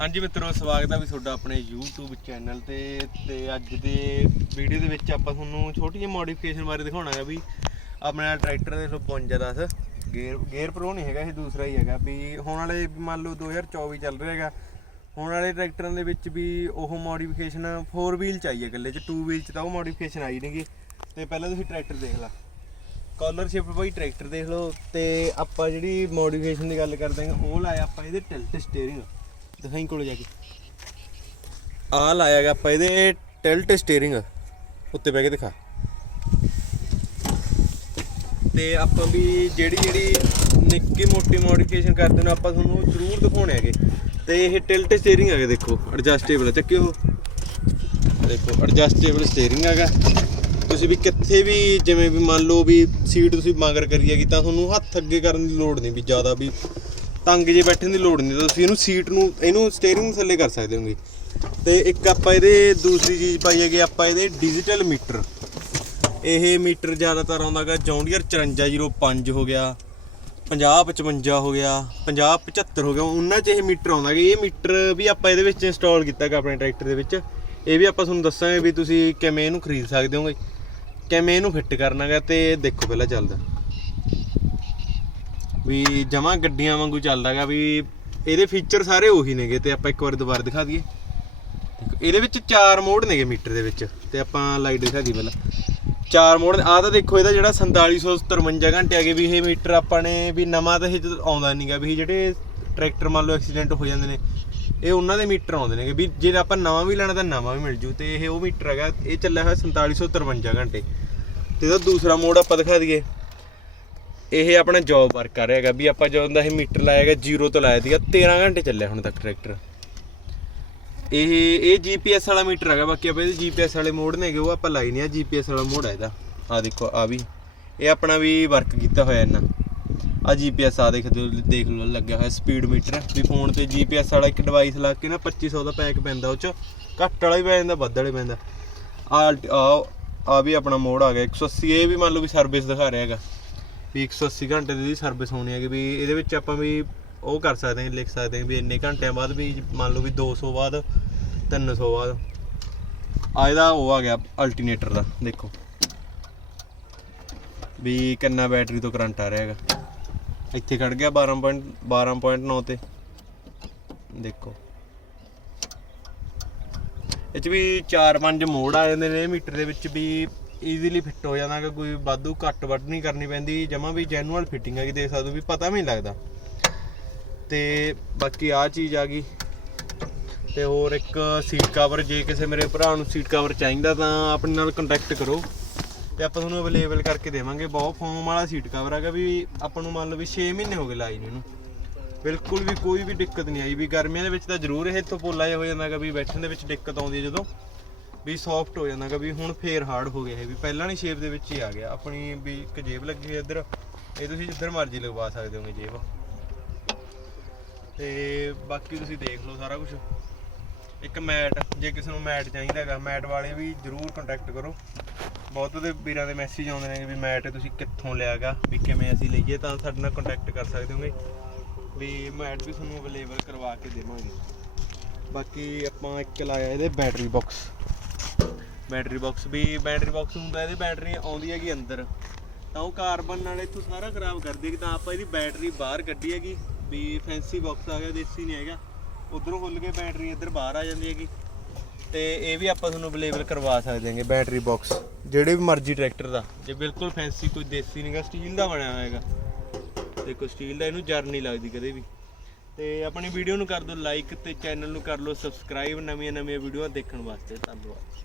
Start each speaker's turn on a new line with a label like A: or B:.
A: ਹਾਂਜੀ ਮਿੱਤਰੋ, ਸਵਾਗਤ ਹੈ ਵੀ ਤੁਹਾਡਾ ਆਪਣੇ YouTube ਚੈਨਲ ਤੇ। ਤੇ ਅੱਜ ਦੇ ਵੀਡੀਓ ਦੇ ਵਿੱਚ ਆਪਾਂ ਤੁਹਾਨੂੰ ਛੋਟੀ ਜਿਹੀ ਮੋਡੀਫਿਕੇਸ਼ਨ ਬਾਰੇ ਦਿਖਾਉਣਾ ਹੈ ਵੀ ਆਪਣਾ ਟਰੈਕਟਰ ਦੇ 5210 ਗੇਅਰ ਗੇਅਰ ਪ੍ਰੋ ਨਹੀਂ ਹੈਗਾ, ਇਹ ਦੂਸਰਾ ਹੀ ਹੈਗਾ। ਵੀ ਹੁਣ ਵਾਲੇ ਮੰਨ ਲਓ 2024 ਚੱਲ ਰਿਹਾ ਹੈਗਾ। ਹੁਣ ਵਾਲੇ ਟਰੈਕਟਰਾਂ ਦੇ ਵਿੱਚ ਵੀ ਉਹ ਮੋਡੀਫਿਕੇਸ਼ਨ 4 ਵੀਲ ਚ ਆਈ ਹੈ ਇਕੱਲੇ ਚ। 2 ਵੀਲ ਚ ਤਾਂ ਉਹ ਮੋਡੀਫਿਕੇਸ਼ਨ ਆਈ ਨਹੀਂਗੀ ਤੇ ਪਹਿਲਾਂ ਤੁਸੀਂ ਟਰੈਕਟਰ ਦੇਖ ਲਾ। ਕਾਲਰ ਸ਼ਿਫਟ ਬਾਈ ਟਰੈਕਟਰ ਦੇਖ ਲਓ। ਤੇ ਆਪਾਂ ਜਿਹੜੀ ਮੋਡੀਫਿਕੇਸ਼ਨ ਦੀ ਗੱਲ ਕਰਦੇ ਹਾਂ, ਉਹ ਲਾਇਆ ਆਪਾਂ ਇਹਦੇ ਟਿਲਟ ਸਟੀਅਰਿੰਗ ਦਿਖਾਈ ਕੋਲ ਜਾ ਕੇ। ਆ ਲਾਇਆ ਗਾ ਆਪਾਂ, ਇਹਦੇ ਟਿਲਟ ਸਟੀਅਰਿੰਗ ਉੱਤੇ ਬਹਿ ਕੇ ਦਿਖਾ। ਤੇ ਆਪਾਂ ਵੀ ਜਿਹੜੀ ਜਿਹੜੀ ਨਿੱਕੀ ਮੋਟੀ ਮੋਡੀਫਿਕੇਸ਼ਨ ਕਰਦੇ ਨੇ, ਆਪਾਂ ਤੁਹਾਨੂੰ ਜ਼ਰੂਰ ਦਿਖਾਉਣੇ ਹੈਗੇ। ਤੇ ਇਹ ਟਿਲਟ ਸਟੀਅਰਿੰਗ ਹੈਗੇ, ਦੇਖੋ ਐਡਜਸਟੇਬਲ ਚੱਕਿਓ। ਦੇਖੋ ਐਡਜਸਟੇਬਲ ਸਟੀਅਰਿੰਗ ਹੈਗਾ। ਤੁਸੀਂ ਵੀ ਕਿੱਥੇ ਵੀ, ਜਿਵੇਂ ਵੀ ਮੰਨ ਲਓ ਵੀ ਸੀਟ ਤੁਸੀਂ ਮੰਗਰ ਕਰੀ ਹੈਗੀ, ਤਾਂ ਤੁਹਾਨੂੰ ਹੱਥ ਅੱਗੇ ਕਰਨ ਦੀ ਲੋੜ ਨਹੀਂ ਵੀ ਜ਼ਿਆਦਾ ਵੀ ਤੰਗ ਜੇ ਬੈਠਣ ਦੀ ਲੋੜ ਨਹੀਂ, ਤਾਂ ਤੁਸੀਂ ਇਹਨੂੰ ਸੀਟ ਨੂੰ, ਇਹਨੂੰ ਸਟੀਅਰਿੰਗ ਥੱਲੇ ਕਰ ਸਕਦੇ ਹੋਗੇ। ਤੇ ਇੱਕ ਆਪਾਂ ਇਹਦੇ, ਦੂਸਰੀ ਚੀਜ਼ ਪਾਈ ਹੈਗੀ ਆਪਾਂ ਇਹਦੇ ਡਿਜੀਟਲ ਮੀਟਰ ਇਹ ਮੀਟਰ ਜ਼ਿਆਦਾਤਰ ਆਉਂਦਾਗਾ ਜੌਂਡੀਅਰ 5405 ਹੋ ਗਿਆ 5055 ਹੋ ਗਿਆ 5075 ਹੋ ਗਿਆ, ਉਹਨਾਂ 'ਚ ਇਹ ਮੀਟਰ ਆਉਂਦਾ ਗਾ ਇਹ ਮੀਟਰ ਵੀ ਆਪਾਂ ਇਹਦੇ ਵਿੱਚ ਇੰਸਟਾਲ ਕੀਤਾ ਗਾ ਆਪਣੇ ਟਰੈਕਟਰ ਦੇ ਵਿੱਚ। ਇਹ ਵੀ ਆਪਾਂ ਤੁਹਾਨੂੰ ਦੱਸਾਂਗੇ ਵੀ ਤੁਸੀਂ ਕਿਵੇਂ ਇਹਨੂੰ ਖਰੀਦ ਸਕਦੇ ਹੋਗੇ, ਕਿਵੇਂ ਇਹਨੂੰ ਫਿੱਟ ਕਰਨਾਗਾ ਤੇ ਦੇਖੋ ਪਹਿਲਾਂ ਚੱਲਦਾ। ਵੀ ਜਮਾ ਗੱਡੀਆਂ ਵਾਂਗੂ ਚੱਲਦਾਗਾ ਵੀ ਇਹਦੇ ਫੀਚਰ ਸਾਰੇ ਉਹੀ ਨੇਗੇ ਤੇ ਆਪਾਂ ਇੱਕ ਵਾਰ ਦੁਬਾਰਾ ਦਿਖਾ ਦਈਏ। ਇਹਦੇ ਵਿੱਚ ਚਾਰ ਮੋਡ ਨੇਗੇ ਮੀਟਰ ਦੇ ਵਿੱਚ ਤੇ ਆਪਾਂ ਲਾਈਟ ਦਿਖਾ ਦਈਏ ਪਹਿਲਾਂ। ਚਾਰ ਮੋਡ ਆ ਤਾਂ ਦੇਖੋ ਇਹਦਾ ਜਿਹੜਾ 4753 ਘੰਟੇ ਆਗੇ ਵੀ ਇਹ ਮੀਟਰ ਆਪਾਂ ਨੇ ਵੀ ਨਵਾਂ ਤਾਂ ਇਹ ਜਦੋਂ ਆਉਂਦਾ ਨਹੀਂਗਾ ਵੀ ਜਿਹੜੇ ਟਰੈਕਟਰ ਮੰਨ ਲਓ ਐਕਸੀਡੈਂਟ ਹੋ ਜਾਂਦੇ ਨੇ, ਇਹ ਉਹਨਾਂ ਦੇ ਮੀਟਰ ਆਉਂਦੇ ਨੇਗੇ ਵੀ ਜੇ ਆਪਾਂ ਨਵਾਂ ਵੀ ਲੈਣਾ ਤਾਂ ਨਵਾਂ ਵੀ ਮਿਲ ਜੂ ਤੇ ਇਹ ਉਹ ਮੀਟਰ ਹੈਗਾ, ਇਹ ਚੱਲਿਆ ਹੋਇਆ 4753 ਘੰਟੇ। ਤੇ ਇਹਦਾ ਦੂਸਰਾ ਮੋਡ ਆਪਾਂ ਦਿਖਾ ਦਈਏ। ਇਹ ਆਪਣਾ ਜੌਬ ਵਰਕ ਕਰ ਰਿਹਾ ਹੈਗਾ ਵੀ ਆਪਾਂ ਜਦੋਂ ਦਾ ਇਹ ਮੀਟਰ ਲਾਇਆਗਾ ਜ਼ੀਰੋ ਤੋਂ ਲਾਇਆ ਸੀਗਾ 13 ਘੰਟੇ ਚੱਲਿਆ ਹੁਣ ਤੱਕ ਟਰੈਕਟਰ ਇਹ ਇਹ GPS ਵਾਲਾ ਮੀਟਰ ਹੈਗਾ, ਬਾਕੀ ਆਪਾਂ ਇਹਦੇ GPS ਵਾਲੇ ਮੋਡ ਨੇਗੇ ਉਹ ਆਪਾਂ ਲਾਈ ਨਹੀਂ ਆ GPS ਵਾਲਾ ਮੋਡ ਹੈ ਇਹਦਾ। ਆ ਦੇਖੋ ਆ ਵੀ। ਇਹ ਆਪਣਾ ਵੀ ਵਰਕ ਕੀਤਾ ਹੋਇਆ ਇਹਨਾਂ। ਆ GPS ਆ ਦੇਖ ਦੇਖ ਲਓ ਲੱਗਿਆ ਹੋਇਆ ਸਪੀਡ ਮੀਟਰ। ਵੀ ਫੋਨ ਤੇ GPS ਵਾਲਾ ਇੱਕ ਡਿਵਾਈਸ ਲਾ ਕੇ ਨਾ 2500 ਦਾ ਪੈਕ ਪੈਂਦਾ ਉਹ ਚ। ਘੱਟ ਵਾਲਾ ਵੀ ਪੈ ਜਾਂਦਾ, ਵੱਧ ਵਾਲਾ ਪੈਂਦਾ। ਆ ਆ ਆ ਵੀ ਆਪਣਾ ਮੋਡ ਆ ਗਿਆ 180 ਇਹ ਵੀ ਮੰਨ ਲਓ ਵੀ ਸਰਵਿਸ ਦਿਖਾ ਰਿਹਾ ਹੈਗਾ। ਵੀ 180 ਘੰਟੇ ਦੀ ਸਰਵਿਸ ਹੋਣੀ ਹੈਗੀ ਵੀ ਇਹਦੇ ਵਿੱਚ ਆਪਾਂ ਵੀ ਉਹ ਕਰ ਸਕਦੇ ਹਾਂ, ਲਿਖ ਸਕਦੇ ਹਾਂ ਵੀ ਇੰਨੇ ਘੰਟਿਆਂ ਬਾਅਦ ਵੀ ਮੰਨ ਲਓ ਵੀ 200 ਬਾਅਦ 300 ਬਾਅਦ। ਆ ਇਹਦਾ ਉਹ ਆ ਗਿਆ ਅਲਟਰਨੇਟਰ ਦਾ, ਦੇਖੋ। ਵੀ ਕਿੰਨਾ ਬੈਟਰੀ ਤੋਂ ਕਰੰਟ ਆ ਰਿਹਾ ਹੈਗਾ। ਇੱਥੇ ਖੜ ਗਿਆ 12.12.9 ਤੇ। ਦੇਖੋ। ਇਹ ਚ ਵੀ 4-5 ਮੋੜ ਆ ਜਾਂਦੇ ਨੇ ਮੀਟਰ ਦੇ ਵਿੱਚ ਵੀ ਈਜ਼ੀਲੀ ਫਿੱਟ ਹੋ ਜਾਂਦਾ ਕਿ ਕੋਈ ਵਾਧੂ ਘੱਟ ਵੱਧ ਨਹੀਂ ਕਰਨੀ ਪੈਂਦੀ, ਜਮਾ ਵੀ ਜੈਨੂਅਲ ਫਿਟਿੰਗ ਹੈਗੀ, ਦੇਖ ਸਕਦੇ ਹੋ ਵੀ ਪਤਾ ਵੀ ਨਹੀਂ ਲੱਗਦਾ। ਤੇ ਬਾਕੀ ਆ ਚੀਜ਼ ਆ ਗਈ। ਤੇ ਹੋਰ ਇੱਕ ਸੀਟ ਕਵਰ ਜੇ ਕਿਸੇ ਮੇਰੇ ਭਰਾ ਨੂੰ ਸੀਟ ਕਵਰ ਚਾਹੀਦਾ ਤਾਂ ਆਪਣੇ ਨਾਲ ਕੰਟੈਕਟ ਕਰੋ। ਤੇ ਆਪਾਂ ਤੁਹਾਨੂੰ ਅਵੇਲੇਬਲ ਕਰਕੇ ਦੇਵਾਂਗੇ, ਬਹੁਤ ਫੋਮ ਵਾਲਾ ਸੀਟ ਕਵਰ ਹੈਗਾ ਵੀ ਆਪਾਂ ਨੂੰ ਮੰਨ ਲਓ ਵੀ 6 ਮਹੀਨੇ ਹੋ ਗਏ ਲਾਈ ਨੂੰ ਬਿਲਕੁਲ ਵੀ ਕੋਈ ਵੀ ਦਿੱਕਤ ਨਹੀਂ ਆਈ, ਵੀ ਗਰਮੀਆਂ ਦੇ ਵਿੱਚ ਤਾਂ ਜ਼ਰੂਰ ਇਹ ਤੋਂ ਪੋਲਾ ਜਿਹਾ ਹੋ ਜਾਂਦਾ ਜਾਂਦਾਗਾ, ਵੀ ਬੈਠਣ ਦੇ ਵਿੱਚ ਦਿੱਕਤ ਆਉਂਦੀ ਹੈ ਜਦੋਂ। ਵੀ ਸੌਫਟ ਹੋ ਜਾਂਦਾਗਾ ਵੀ ਹੁਣ ਫੇਰ ਹਾਰਡ ਹੋ ਗਿਆ ਇਹ ਵੀ। ਪਹਿਲਾਂ ਨਹੀਂ ਸ਼ੇਪ ਦੇ ਵਿੱਚ ਹੀ ਆ ਗਿਆ। ਆਪਣੀ ਵੀ ਇੱਕ ਜੇਬ ਲੱਗੀ ਹੈ ਇੱਧਰ। ਇਹ ਤੁਸੀਂ ਜਿੱਧਰ ਮਰਜ਼ੀ ਲਗਵਾ ਸਕਦੇ ਹੋਗੇ ਜੇਬ। ਤੇ ਬਾਕੀ ਤੁਸੀਂ ਦੇਖ ਲਓ ਸਾਰਾ ਕੁਝ ਇੱਕ ਮੈਟ, ਜੇ ਕਿਸੇ ਨੂੰ ਮੈਟ ਚਾਹੀਦਾ ਹੈਗਾ, ਮੈਟ ਵਾਲੇ ਵੀ ਜਰੂਰ ਕੰਟੈਕਟ ਕਰੋ। ਬਹੁਤ ਦੇ ਵੀਰਾਂ ਦੇ ਮੈਸੇਜ ਆਉਂਦੇ ਨੇ ਵੀ ਮੈਟ ਤੁਸੀਂ ਕਿੱਥੋਂ ਲਿਆਗਾ ਵੀ ਕਿਵੇਂ ਅਸੀਂ ਲਈਏ, ਤਾਂ ਸਾਡੇ ਨਾਲ ਕੰਟੈਕਟ ਕਰ ਸਕਦੇ ਹੋਗੇ। ਵੀ ਮੈਟ ਵੀ ਤੁਹਾਨੂੰ ਅਵੇਲੇਬਲ ਕਰਵਾ ਕੇ ਦੇਵਾਂਗੇ। ਬਾਕੀ ਆਪਾਂ ਇੱਕ ਲਾਇਆ ਇਹਦੇ ਬੈਟਰੀ ਬਾਕਸ ਬੈਟਰੀ ਬਾਕਸ ਵੀ ਬੈਟਰੀ ਬਾਕਸ ਹੁੰਦਾ ਇਹਦੀ ਬੈਟਰੀ ਆਉਂਦੀ ਹੈਗੀ ਅੰਦਰ। ਤਾਂ ਉਹ ਕਾਰਬਨ ਨਾਲ ਇੱਥੋਂ ਸਾਰਾ ਖਰਾਬ ਕਰਦੀ ਦੇਗੀ, ਤਾਂ ਆਪਾਂ ਇਹਦੀ ਬੈਟਰੀ ਬਾਹਰ ਕੱਢੀ ਹੈਗੀ। ਵੀ ਫੈਂਸੀ ਬਾਕਸ ਆ ਗਿਆ, ਦੇਸੀ ਨਹੀਂ ਹੈਗਾ। ਉਧਰੋਂ ਖੁੱਲ ਕੇ ਬੈਟਰੀ ਇੱਧਰ ਬਾਹਰ ਆ ਜਾਂਦੀ ਹੈਗੀ। ਤੇ ਇਹ ਵੀ ਆਪਾਂ ਤੁਹਾਨੂੰ ਅਵੇਲੇਬਲ ਕਰਵਾ ਸਕਦੇ ਹਾਂਗੇ ਬੈਟਰੀ ਬਾਕਸ ਜਿਹੜੇ ਵੀ ਮਰਜ਼ੀ ਟਰੈਕਟਰ ਦਾ। ਜੇ ਬਿਲਕੁਲ ਫੈਂਸੀ ਕੋਈ ਦੇਸੀ ਨਹੀਂਗਾ ਸਟੀਲ ਦਾ ਬਣਿਆ ਹੋਇਆ ਹੈਗਾ। ਦੇਖੋ ਸਟੀਲ ਦਾ ਇਹਨੂੰ ਜਰ ਨਹੀਂ ਲੱਗਦੀ ਕਦੇ ਵੀ। ਤੇ ਆਪਣੀ ਵੀਡੀਓ ਨੂੰ ਕਰ ਦਿਓ ਲਾਈਕ ਤੇ ਚੈਨਲ ਨੂੰ ਕਰ ਲਓ ਸਬਸਕ੍ਰਾਈਬ ਨਵੀਆਂ ਨਵੀਆਂ ਵੀਡੀਓਆਂ ਦੇਖਣ ਵਾਸਤੇ। ਧੰਨਵਾਦ।